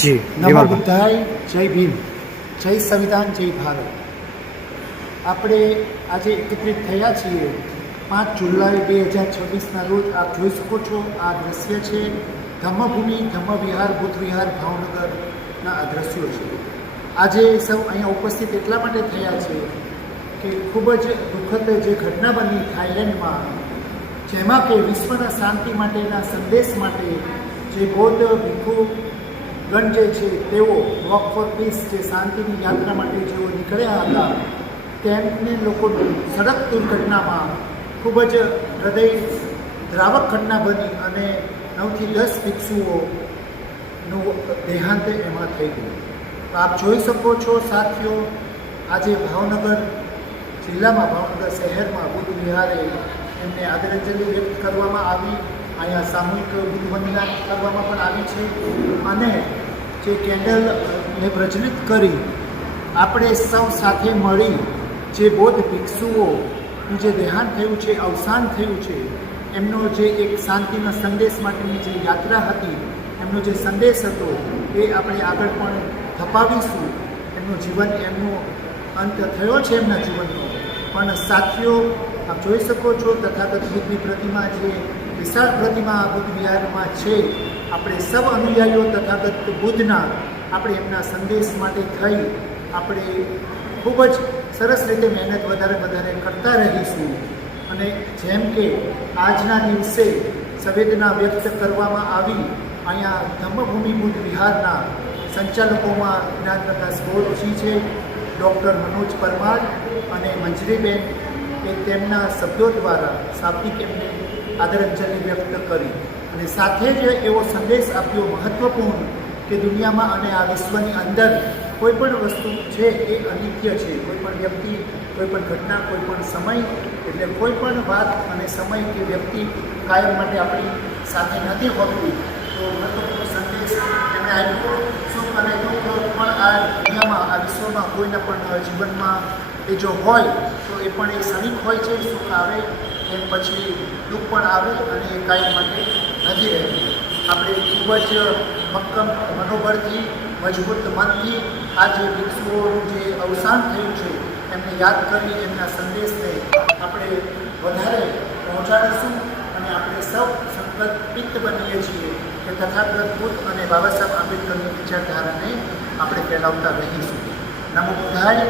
જી નમો બુદ્ધાય, જય ભીમ, જય સંવિધાન, જય ભારત. આપણે આજે એકત્રિત થયા છીએ 5 જુલાઈ 2026ના રોજ. આપ જોઈ શકો છો, આ દ્રશ્ય છે ધમ્મભૂમિ ધમ્મવિહાર બુદ્ધ વિહાર ભાવનગરના આ દ્રશ્યો છે. આજે સૌ અહીંયા ઉપસ્થિત એટલા માટે થયા છે કે ખૂબ જ દુઃખદ જે ઘટના બની થાઈલેન્ડમાં, જેમાં કે વિશ્વના શાંતિ માટેના સંદેશ માટે જે બૌદ્ધ ભિક્ષુગણ જે છે તેઓ વોક ફોર પીસ, જે શાંતિની યાત્રા માટે જેઓ નીકળ્યા હતા, તેમને લોકોની સડક દુર્ઘટનામાં ખૂબ જ હૃદય દ્રાવક ઘટના બની અને 9 થી 10 ભિક્ષુઓનું દેહાંત એમાં થઈ ગયું. આપ જોઈ શકો છો સાથીઓ, આજે ભાવનગર જિલ્લામાં, ભાવનગર શહેરમાં બુદ્ધ વિહારે એમને આદરાંજલિ વ્યક્ત કરવામાં આવી. અહીંયા સામૂહિક બુદ્ધ વંદના કરવામાં પણ આવી છે અને જે કેન્ડલને પ્રજ્વલિત કરી આપણે સૌ સાથે મળી જે બૌદ્ધ ભિક્ષુઓનું જે દેહાંત થયું છે, અવસાન થયું છે, એમનો જે એક શાંતિના સંદેશ માટેની જે યાત્રા હતી, એમનો જે સંદેશ હતો એ આપણે આગળ પણ ધપાવીશું. એમનું જીવન, એમનો અંત થયો છે એમના જીવનનો. પણ સાથીઓ, આપ જોઈ શકો છો તથાગત બુદ્ધની પ્રતિમા, જે વિશાળ પ્રતિમા બુદ્ધ વિહારમાં છે. આપણે સૌ અનુયાયીઓ તથાગત બુદ્ધના આપણે એમના સંદેશ માટે થઈ આપણે ખૂબ જ સરસ રીતે મહેનત વધારે કરતા રહીશું. અને જેમ કે આજના દિવસે સંવેદના વ્યક્ત કરવામાં આવી, અહીંયા ધમ્મભૂમિ બુદ્ધ વિહારના સંચાલકોમાં જ્ઞાન પ્રકાશ ગોળજી છે, ડૉક્ટર મનોજ પરમાર અને મંજરીબેન, એ તેમના શબ્દો દ્વારા શાબ્દિક એમને આદરાંજલિ વ્યક્ત કરી અને સાથે જ એવો સંદેશ આપ્યો મહત્વપૂર્ણ કે દુનિયામાં અને આ વિશ્વની અંદર કોઈ પણ વસ્તુ છે એ અનિત્ય છે. કોઈ પણ વ્યક્તિ, કોઈ પણ ઘટના, કોઈ પણ સમય, એટલે કોઈ પણ વાત અને સમય કે વ્યક્તિ કાયમ માટે આપણી સાથે નથી હોતી. તો મહત્વપૂર્ણ સંદેશ એમણે આપ્યો. સુખ અને દુઃખ પણ આ દુનિયામાં, આ વિશ્વમાં કોઈના પણ જીવનમાં એ જો હોય તો એ પણ એ ક્ષણિક હોય છે. સુખ આવે એમ પછી દુઃખ પણ આવે અને એ કાયમ માટે નથી રહેતું. આપણે ખૂબ જ મક્કમ મનોબળથી, મજબૂત મનથી આ જે ભિક્ષુઓનું જે અવસાન થયું છે એમને યાદ કરી એમના સંદેશને આપણે વધારે પહોંચાડીશું અને આપણે સૌ સંકલ્પિત બનીએ છીએ કે તથાગત બુદ્ધ અને બાબા સાહેબ આંબેડકરની વિચારધારાને આપણે ફેલાવતા રહીશું. નમો બુદ્ધાય.